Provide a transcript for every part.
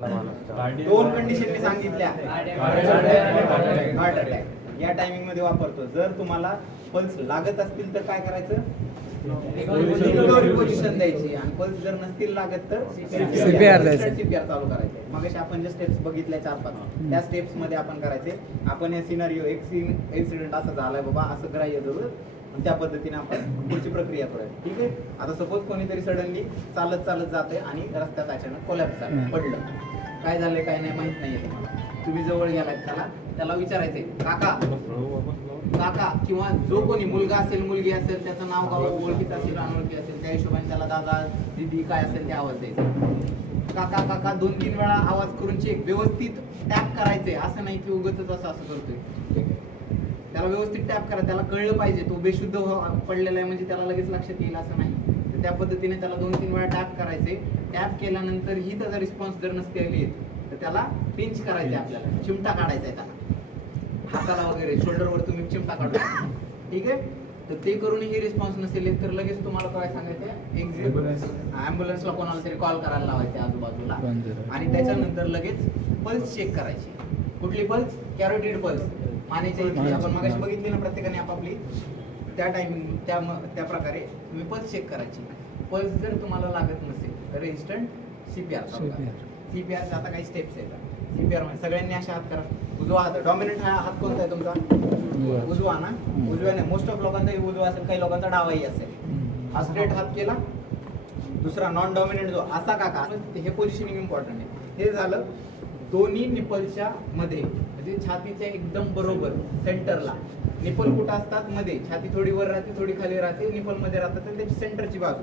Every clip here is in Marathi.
दोन कंडिशन मी सांगितल्या, हार्ट अटॅक या टायमिंग मध्ये वापरतो. जर तुम्हाला पल्स लागत असतील तर काय करायचं, रिकव्हरी पोझिशन द्यायची, आणि पल्स जर नसतील लागत तर सीपीआर चालू करायचे. मग आपण जे स्टेप्स बघितल्या 4-5 त्या स्टेप्स मध्ये आपण करायचे. आपण हे सिनारिओ एक इन्सिडेंट असं झालाय बाबा असं ग्राह्य धरून त्या पद्धतीने आपण पुढची प्रक्रिया करूया. ठीक आहे. आता सपोज कोणीतरी सडनली चालत जाते आणि रस्त्यात अचानक कोलॅप्स झालं, पडलं, काय झालंय काय नाही माहित नाहीये तुम्हाला. तुम्ही जवळ गेलाय, त्याला विचारायचंय काका किंवा जो कोणी मुलगा असेल मुलगी असेल त्याचं नाव गावात ओळखीचं असेल अनोळखी असेल त्या हिशोबाने त्याला दादा दीदी काय असेल ते आवाज द्यायचा. काका 2-3 वेळा आवाज करून चेक व्यवस्थित टॅप करायचंय. असं नाही की उगाच असं करतोय. त्याला व्यवस्थित टॅप करा. त्याला कळलं पाहिजे तो बेशुद्ध पडलेला आहे म्हणजे त्याला लगेच लक्षात येईल असं नाही. तर त्या पद्धतीने त्याला 2-3 वेळा टॅप करायचे. टॅप केल्यानंतर ही त्याचा रिस्पॉन्स जर नसते आली तर त्याला पिंच करायचे, आपल्याला चिमटा काढायचा आहे त्याला हाताला वगैरे शोल्डरवर तुम्ही चिमटा काढू. ठीक आहे. तर ते करून ही रिस्पॉन्स नसेल तर लगेच तुम्हाला काय सांगायचं, ॲम्ब्युलन्सला कोणाला तरी कॉल करायला लावायचे आजूबाजूला, आणि त्याच्यानंतर लगेच पल्स चेक करायची. कुठली पल्स, कॅरोटिड पल्स, मानेच्या इथली आपण मगाशी बघितली ना प्रत्येकाने आपापली, त्या टायमिंग त्या प्रकारे तुम्ही पल्स चेक करायची. पल्स जर तुम्हाला लागत नसेल तर इन्स्टंट सीपीआर आता काही स्टेप्स आहेत. सीपीआर मध्ये सगळ्यांनी अशा हात करा. उजवा हात, डॉमिनंट हात कोणता आहे तुमचा, उजवा ना. उजव्याने मोस्ट ऑफ लोकांचा उजवा असेल, काही लोकांचा डावाही असेल. हा स्ट्रेट हात केला. दुसरा नॉन डॉमिनंट जो असा काका, हे पोझिशनिंग इम्पॉर्टंट आहे. हे झालं दोन्ही निपलच्या मध्ये, म्हणजे छातीच्या एकदम बरोबर सेंटरला. निपल कुठं असतात, मध्ये. छाती थोडी वर राहते थोडी खाली राहते, निपल मध्ये राहतात, आणि त्याची सेंटरची बाजू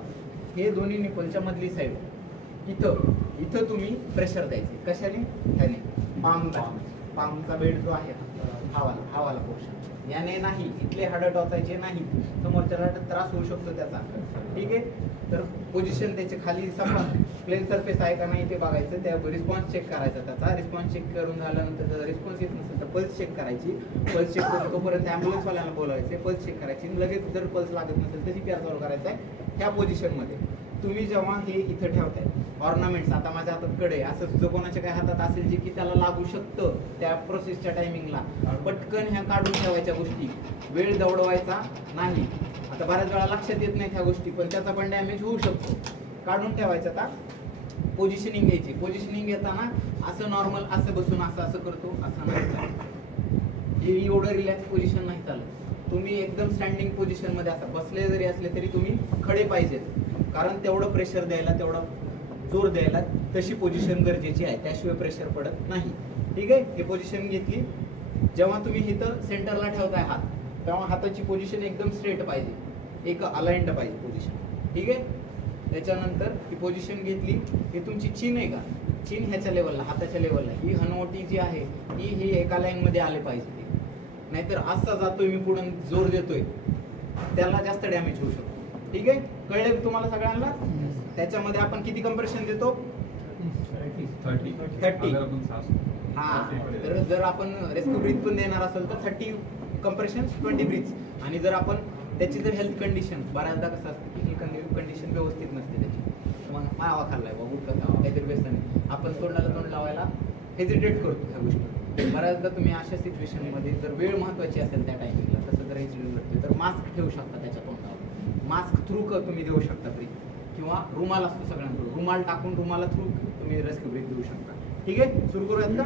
हे दोन्ही निपलच्या मधली साईड. इथं तुम्ही प्रेशर द्यायचे. कशाने, त्याने पामचा बेड जो आहे हावाला पोर्शन, याने नाही. इथले हाड टोचायचे नाही, समोरच्याला त्रास होऊ शकतो त्याचा. ठीक आहे. तर पोझिशन त्याचे खाली प्लेन सरफेस आहे का नाही ते बघायचं. त्या रिस्पॉन्स चेक करायचा. त्याचा रिस्पॉन्स चेक करून झाल्यानंतर त्याचा रिस्पॉन्स येत नसेल तर पल्स चेक करायची. पल्स चेक करून तोपर्यंत ॲम्ब्युलन्सवाल्याला बोलायचे, पल्स चेक करायची. लगेच जर पल्स लागत नसेल तर सीपीआर चालू करायचा आहे. ह्या पोझिशनमध्ये तुम्ही जेव्हा हे इथं ठेवताय ऑर्नामेंट्स, आता माझ्या हातात कडे असं जो कोणाच्या काही हातात असेल जे की त्याला लागू शकतं त्या प्रोसेसच्या टायमिंगला, पटकन ह्या काढून ठेवायच्या गोष्टी. वेळ दवडवायचा नाही. आता बऱ्याच वेळा लक्षात येत नाही ह्या गोष्टी, पण त्याचा पण डॅमेज होऊ शकतो. काढून ठेवायचं. आता पोझिशनिंग घ्यायची. पोझिशनिंग घेताना असं नॉर्मल असं बसून असं करतो असं नाही चालत. हे एवढं रिलॅक्स पोझिशन नाही चालत. तुम्ही एकदम स्टँडिंग पोझिशन मध्ये असं बसले जरी असले तरी तुम्ही खडे पाहिजेत, कारण तेवढं प्रेशर द्यायला, तेवढा जोर द्यायला तशी पोझिशन गरजेची आहे. त्याशिवाय प्रेशर पडत नाही. ठीक आहे. ही पोझिशन घेतली. जेव्हा तुम्ही इथं सेंटरला ठेवताय हात, तेव्हा हाताची पोझिशन एकदम स्ट्रेट पाहिजे, एक अलाइंड पाहिजे पोझिशन. ठीक आहे. त्याच्यानंतर ही पोझिशन घेतली. ही तुमची चीन आहे का, चीन ह्याच्या लेवलला, हाताच्या लेवलला. ही हनवटी जी आहे ही एका लाईन मध्ये आले पाहिजे. नाहीतर असा जातोय मी पुढे जोर देतोय त्याला जास्त डॅमेज होऊ शकतो. ठीक आहे. कळले तुम्हाला सगळ्यांना. त्याच्यामध्ये आपण किती कंप्रेशन देतो, 30. हा. तर जर आपण रेस्क्यू ब्रीथ पण देणार असेल तर 30 कंप्रेशन 20 ब्रीथ. आणि जर आपण त्याची जर हेल्थ कंडिशन, बऱ्याचदा कसं असतं की कंडिशन व्यवस्थित नसते त्याची, मग मावा खाल्लाय बाबा काहीतरी व्यसन आहे, आपण तोंडाला तोंड लावायला हेजिटेट करतो ह्या गोष्टी. बऱ्याचदा तुम्ही अशा सिच्युएशनमध्ये जर वेळ महत्वाची असेल त्या टायमिंगला, तसं जर हेजिटेट करतोय तर मास्क ठेवू शकता त्याच्या तोंडावर. मास्क थ्रू तुम्ही देऊ शकता ब्रीथ, किंवा रुमाल असतो सगळ्यांकडून, रुमाल टाकून रुमाला थ्रू तुम्ही रेस्क्यू ब्रीथ देऊ शकता. ठीक आहे. सुरू करूयात का.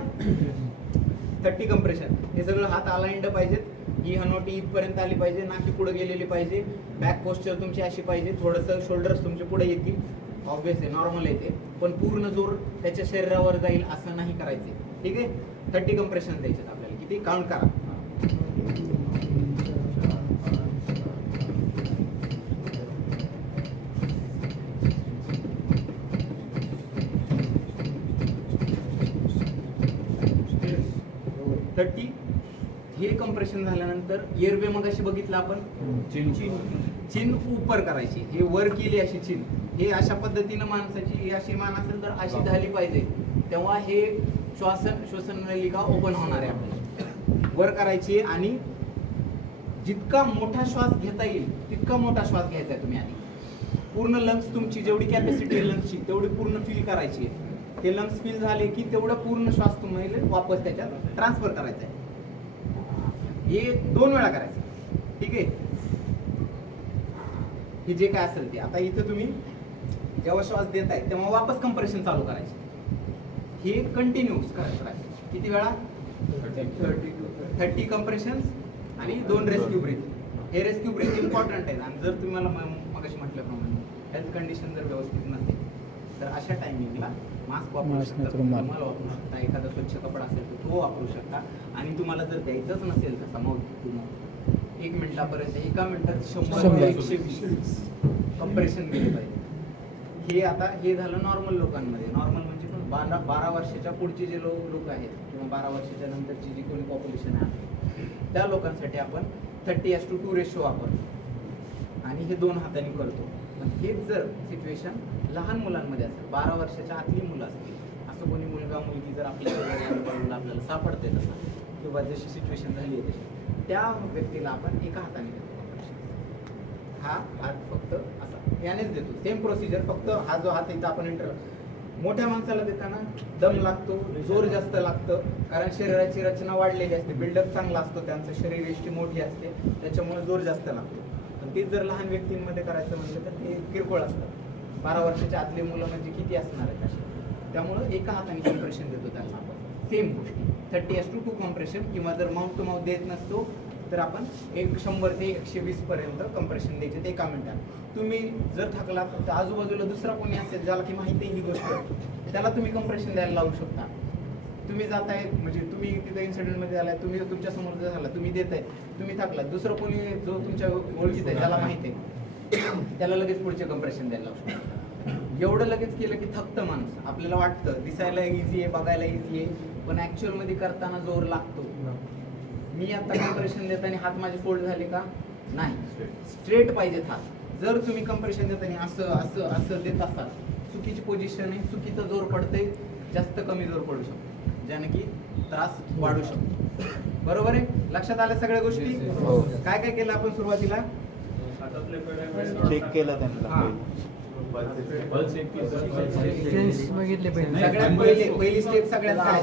30 कंप्रेशन. हे सगळं हात अलाइंड पाहिजेत. ही हनवटी इथपर्यंत आली पाहिजे, नाकी पुढे गेलेली पाहिजे. बॅक पोस्चर तुमची अशी पाहिजे, थोडंसं शोल्डर्स तुमचे पुढे येतील. ऑब्विस आहे, नॉर्मल येते, पण पूर्ण जोर त्याच्या शरीरावर जाईल असं नाही करायचे. ठीक आहे. 30 कंप्रेशन द्यायचे आपल्याला. किती, काउंट करा. 30. हे कंप्रेशन झाल्यानंतर एअरवे मग अशी बघितलं आपण, चिन उपर करायची. हे वर केली अशी चिन. हे अशा पद्धतीनं माणसाची अशी मान असेल तर अशी झाली पाहिजे, तेव्हा हे श्वसन नलिका ओपन होणार आहे. आपल्याला वर करायची आणि जितका मोठा श्वास घेता येईल तितका मोठा श्वास घ्यायचा आहे तुम्ही. आधी पूर्ण लंग्स तुमची जेवढी कॅपॅसिटी आहे लंग्सची तेवढी पूर्ण फील करायची आहे. ते लंग्स फील झाले की तेवढं पूर्ण श्वास तुम्हाला वापस त्याच्यात ट्रान्सफर करायचा आहे. हे 2 वेळा करायचं. ठीक आहे. हे जे काय असेल ते आता इथं तुम्ही जेव्हा श्वास देताय तेव्हा वापस कंप्रेशन चालू करायचे. हे कंटिन्यूस करायचं राहील. किती वेळा? 30 कंप्रेशन्स आणि 2 रेस्क्यू ब्रीथ. हे रेस्क्यू ब्रीथ इम्पॉर्टंट आहे. आणि जर तुम्हाला मगाशी म्हटल्याप्रमाणे हेल्थ कंडिशन जर व्यवस्थित नसेल तर अशा टायमिंगला मास्क वापरू शकता, रुमाल वापरू शकता, एखादा स्वच्छ कपडा असेल तर तो वापरू शकता. आणि तुम्हाला जर द्यायचंच नसेल तर माउथ 1 मिनिटापर्यंत 1 मिनिटात 100 ते 120 कंप्रेशन केले पाहिजे. हे आता हे झालं नॉर्मल लोकांमध्ये. नॉर्मल म्हणजे 12 वर्षाच्या पुढचे जे लोक आहेत किंवा 12 वर्षाच्या नंतरची जी कोणी पॉप्युलेशन आहे त्या लोकांसाठी आपण 30:2 रेशो वापरतो आणि हे 2 हातांनी करतो. पण हेच जर सिच्युएशन लहान मुलांमध्ये असेल, 12 वर्षाच्या आतली मुलं असतील, असं कोणी मुलगा मुलगी जर आपल्या आजूबाजूला आपल्याला सापडते तसं किंवा जशी सिच्युएशन झाली आहे तशी, त्या व्यक्तीला आपण एका हाताने देतो. हा हात फक्त असा यानेच देतो. सेम प्रोसिजर, फक्त हा जो हात इथं आपण मोठ्या माणसाला देताना दम लागतो, जोर जास्त लागतं, कारण शरीराची रचना वाढलेली असते, बिल्डअप चांगला असतो, त्यांचं शरीर एष्टी मोठी असते, त्याच्यामुळे जोर जास्त लागतो. पण तेच जर लहान व्यक्तींमध्ये करायचं म्हटलं तर ते किरकोळ असतं. 12 वर्षाच्या आतली मुलं म्हणजे किती असणार आहेत अशी. त्यामुळं एका हाताने कॉम्प्रेशन देतो त्यांना आपण. सेम गोष्टी 30:2 कॉम्प्रेशन. किंवा जर माउथ टू माउथ देत नसतो तर आपण 100 ते 120 पर्यंत कम्प्रेशन द्यायचे ते 1 मिनिटात. तुम्ही जर थकला तर आजूबाजूला दुसरा कोणी असेल ज्याला की माहिती आहे ही गोष्ट, त्याला तुम्ही कम्प्रेशन द्यायला लावू शकता. तुम्ही जाताय म्हणजे तुम्ही तिथं इन्सिडेंटमध्ये आलाय, तुम्ही तुमच्या समोर जर झाला, तुम्ही देताय, तुम्ही थकला, दुसरं कोणी जो तुमच्या ओळखीत आहे ज्याला माहिती आहे त्याला लगेच पुढचे कम्प्रेशन द्यायला लावू शकता. एवढं लगेच केलं की थकतं माणूस. आपल्याला वाटतं दिसायला इझी आहे, बघायला इझी आहे, पण ऍक्च्युअल मध्ये करताना जोर लागतो. मी आता कम्प्रेशन देताना हात माझे फोल्ड झाले का? नाही, स्ट्रेट पाहिजेत हात. जर तुम्ही कम्प्रेशन देताना असं असं असं देत असाल, चुकीची पोझिशन आहे, चुकीचा जोर पडते, जास्त कमी जोर पडू शकतो, ज्याने की त्रास वाढू शकतो. बरोबर आहे? लक्षात आल्या सगळ्या गोष्टी? काय काय केलं आपण सुरुवातीला? चेक केलं त्यांना. सगळ्यात पहिली स्टेप सगळ्यात काय?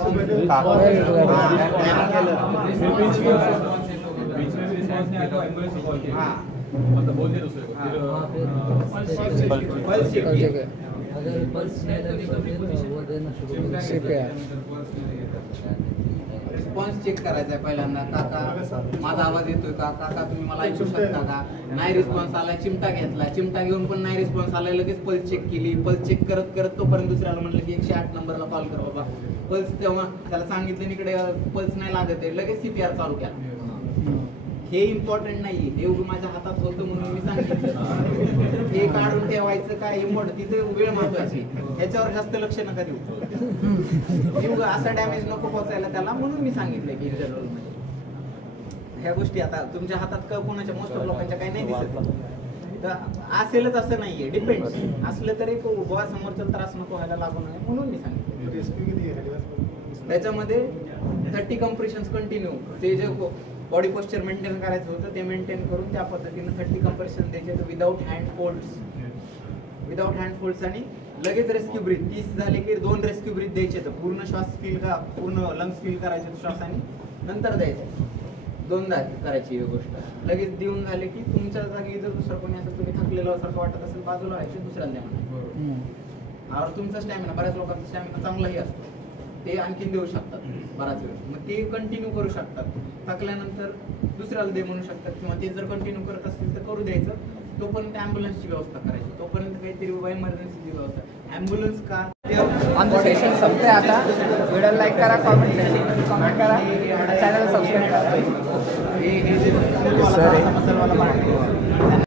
रिस्पॉन्स चेक करायचा आहे पहिल्यांदा. काका माझा आवाज येतोय का? काका तुम्ही मला ऐकू शकता का? नाही रिस्पॉन्स आलाय, चिमटा घेतला, चिमटा घेऊन पण नाही रिस्पॉन्स आलाय, लगेच पल्स चेक केली. पल्स चेक करत करत तोपर्यंत दुसऱ्याला म्हटलं की 108 नंबरला कॉल कर बाबा. पल्स तेव्हा त्याला सांगितलं इकडे पल्स नाही लागत आहे, लगेच CPR चालू केला. हे इम्पॉर्टंट नाहीये, हे माझ्या हातात होतं म्हणून मी सांगितलं. हे काढून ठेवायचं काय इम्पॉर्टंट, तिथे वेळ महत्वाची, ह्याच्यावर जास्त लक्ष नका देऊ. असा डॅमेज नको पोचायला त्याला, म्हणून मी सांगितलं की जनरल मध्ये ह्या गोष्टी. आता तुमच्या हातात का कोणाच्या मोस्ट ऑफ लोकांच्या काही नाही दिसत, तर असेलच असं नाहीये, डिपेंड्स. असलं तरी गोवा समोरचा त्रास नको व्हायला लागू नये म्हणून मी सांगितलं. त्याच्यामध्ये 30 कम्प्रेशन्स कंटिन्यू, ते जे बॉडी पोस्चर मेंटेन करायचं होतं ते मेंटेन करून त्या पद्धतीनं 30 कम्प्रेशन द्यायचे विदाउट हँड फोल्ड्स आणि लगेच रेस्क्यू ब्रीथ. 30 झाले की 2 रेस्क्यू ब्रीथ द्यायचे, तर पूर्ण श्वास फील का पूर्ण लंग्स फील करायचे श्वासाने, नंतर द्यायचे. 2दा करायची ही गोष्ट. लगेच देऊन झाले की तुमच्या जागी जर दुसरं कोणी असेल, तुम्ही थकलेलं सारखं वाटत असेल, बाजूला व्हायचे, दुसऱ्याला द्या म्हणा. और तुमचा स्टॅमिना, बऱ्याच लोकांचा स्टॅमिना चांगलाही असतो, ते आणखीन देऊ शकतात बराच वेळ, मग ते कंटिन्यू करू शकतात. थकल्यानंतर दुसऱ्याला दे म्हणू शकतात, किंवा ते जर कंटिन्यू करत असतील तर करू द्यायचं. तोपर्यंत ॲम्ब्युलन्सची व्यवस्था करायची, तोपर्यंत काहीतरी इमर्जन्सीची व्यवस्था. ॲम्ब्युलन्स का? आमचं सेशन संपतंय आता. व्हिडिओ लाईक करा, कमेंट करा, चॅनल सबस्क्राईब करा. हे जे मसालवाला